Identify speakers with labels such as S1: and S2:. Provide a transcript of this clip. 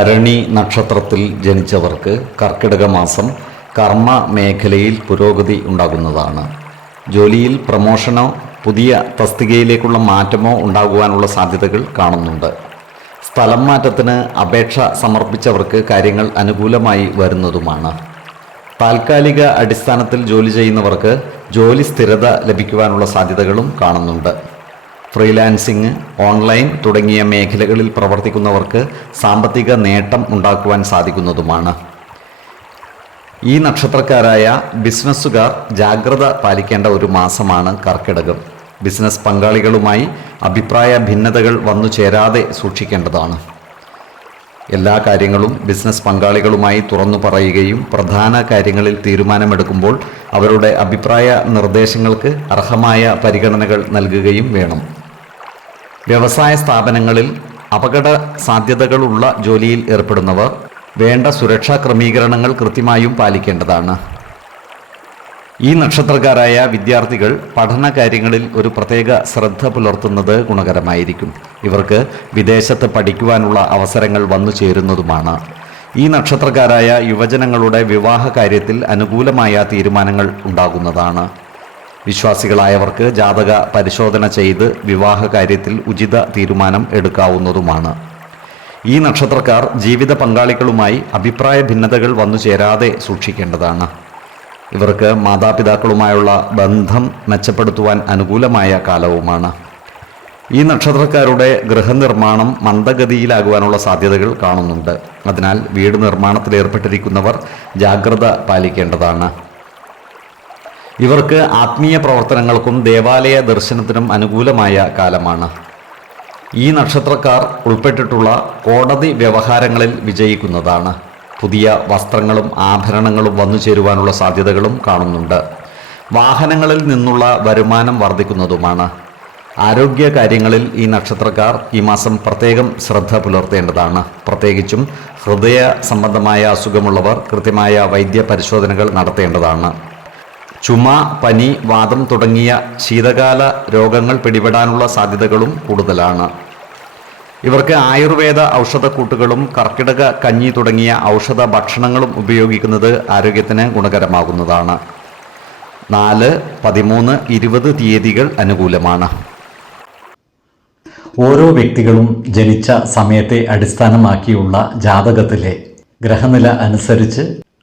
S1: ഭരണി നക്ഷത്രത്തിൽ ജനിച്ചവർക്ക് കർക്കിടക മാസം കർമ്മ മേഖലയിൽ പുരോഗതി ഉണ്ടാകുന്നതാണ്. ജോലിയിൽ പ്രമോഷനോ പുതിയ തസ്തികയിലേക്കുള്ള മാറ്റമോ ഉണ്ടാകുവാനുള്ള സാധ്യതകൾ കാണുന്നുണ്ട്. സ്ഥലം മാറ്റത്തിന് അപേക്ഷ സമർപ്പിച്ചവർക്ക് കാര്യങ്ങൾ അനുകൂലമായി വരുന്നതുമാണ്. താൽക്കാലിക അടിസ്ഥാനത്തിൽ ജോലി ചെയ്യുന്നവർക്ക് ജോലി സ്ഥിരത ലഭിക്കുവാനുള്ള സാധ്യതകളും കാണുന്നുണ്ട്. ഫ്രീലാൻസിങ് ഓൺലൈൻ തുടങ്ങിയ മേഖലകളിൽ പ്രവർത്തിക്കുന്നവർക്ക് സാമ്പത്തിക നേട്ടം ഉണ്ടാക്കുവാൻ സാധിക്കുന്നതുമാണ്. ഈ നക്ഷത്രക്കാരായ ബിസിനസ്സുകാർ ജാഗ്രത പാലിക്കേണ്ട ഒരു മാസമാണ് കർക്കിടകം. ബിസിനസ് പങ്കാളികളുമായി അഭിപ്രായ ഭിന്നതകൾ വന്നു ചേരാതെ സൂക്ഷിക്കേണ്ടതാണ്. എല്ലാ കാര്യങ്ങളും ബിസിനസ് പങ്കാളികളുമായി തുറന്നു പറയുകയും പ്രധാന കാര്യങ്ങളിൽ തീരുമാനമെടുക്കുമ്പോൾ അവരുടെ അഭിപ്രായ നിർദ്ദേശങ്ങൾക്ക് അർഹമായ പരിഗണനകൾ നൽകുകയും വേണം. വ്യവസായ സ്ഥാപനങ്ങളിൽ അപകട സാധ്യതകളുള്ള ജോലിയിൽ ഏർപ്പെടുന്നവർ വേണ്ട സുരക്ഷാ ക്രമീകരണങ്ങൾ കൃത്യമായും പാലിക്കേണ്ടതാണ്. ഈ നക്ഷത്രക്കാരായ വിദ്യാർത്ഥികൾ പഠന കാര്യങ്ങളിൽ ഒരു പ്രത്യേക ശ്രദ്ധ പുലർത്തുന്നത് ഗുണകരമായിരിക്കും. ഇവർക്ക് വിദേശത്ത് പഠിക്കുവാനുള്ള അവസരങ്ങൾ വന്നു ചേരുന്നതുമാണ്. ഈ നക്ഷത്രക്കാരായ യുവജനങ്ങളുടെ വിവാഹ കാര്യത്തിൽ അനുകൂലമായ തീരുമാനങ്ങൾ ഉണ്ടാകുന്നതാണ്. വിശ്വാസികളായവർക്ക് ജാതക പരിശോധന ചെയ്ത് വിവാഹ കാര്യത്തിൽ ഉചിത തീരുമാനം എടുക്കാവുന്നതുമാണ്. ഈ നക്ഷത്രക്കാർ ജീവിത പങ്കാളികളുമായി അഭിപ്രായ ഭിന്നതകൾ വന്നു ചേരാതെ സൂക്ഷിക്കേണ്ടതാണ്. ഇവർക്ക് മാതാപിതാക്കളുമായുള്ള ബന്ധം മെച്ചപ്പെടുത്തുവാൻ അനുകൂലമായ കാലവുമാണ്. ഈ നക്ഷത്രക്കാരുടെ ഗൃഹനിർമ്മാണം മന്ദഗതിയിലാകുവാനുള്ള സാധ്യതകൾ കാണുന്നുണ്ട്. അതിനാൽ വീട് നിർമ്മാണത്തിൽ ഏർപ്പെട്ടിരിക്കുന്നവർ ജാഗ്രത പാലിക്കേണ്ടതാണ്. ഇവർക്ക് ആത്മീയ പ്രവർത്തനങ്ങൾക്കും ദേവാലയ ദർശനത്തിനും അനുകൂലമായ കാലമാണ്. ഈ നക്ഷത്രക്കാർ ഉൾപ്പെട്ടിട്ടുള്ള കോടതി വ്യവഹാരങ്ങളിൽ വിജയിക്കുന്നതാണ്. പുതിയ വസ്ത്രങ്ങളും ആഭരണങ്ങളും വന്നു ചേരുവാനുള്ള സാധ്യതകളും കാണുന്നുണ്ട്. വാഹനങ്ങളിൽ നിന്നുള്ള വരുമാനം വർദ്ധിക്കുന്നതുമാണ്. ആരോഗ്യ കാര്യങ്ങളിൽ ഈ നക്ഷത്രക്കാർ ഈ മാസം പ്രത്യേകം ശ്രദ്ധ പുലർത്തേണ്ടതാണ്. പ്രത്യേകിച്ചും ഹൃദയ സംബന്ധമായ അസുഖമുള്ളവർ കൃത്യമായ വൈദ്യ പരിശോധനകൾ നടത്തേണ്ടതാണ്. ചുമ പനി വാദം തുടങ്ങിയ ശീതകാല രോഗങ്ങൾ പിടിപെടാനുള്ള സാധ്യതകളും കൂടുതലാണ്. ഇവർക്ക് ആയുർവേദ ഔഷധക്കൂട്ടുകളും കർക്കിടക കഞ്ഞി തുടങ്ങിയ ഔഷധ ഭക്ഷണങ്ങളും ഉപയോഗിക്കുന്നത് ആരോഗ്യത്തിന് ഗുണകരമാകുന്നതാണ്. നാല് പതിമൂന്ന് ഇരുപത് തീയതികൾ അനുകൂലമാണ്. ഓരോ വ്യക്തികളും ജനിച്ച സമയത്തെ അടിസ്ഥാനമാക്കിയുള്ള ജാതകത്തിലെ ഗ്രഹനില അനുസരിച്ച്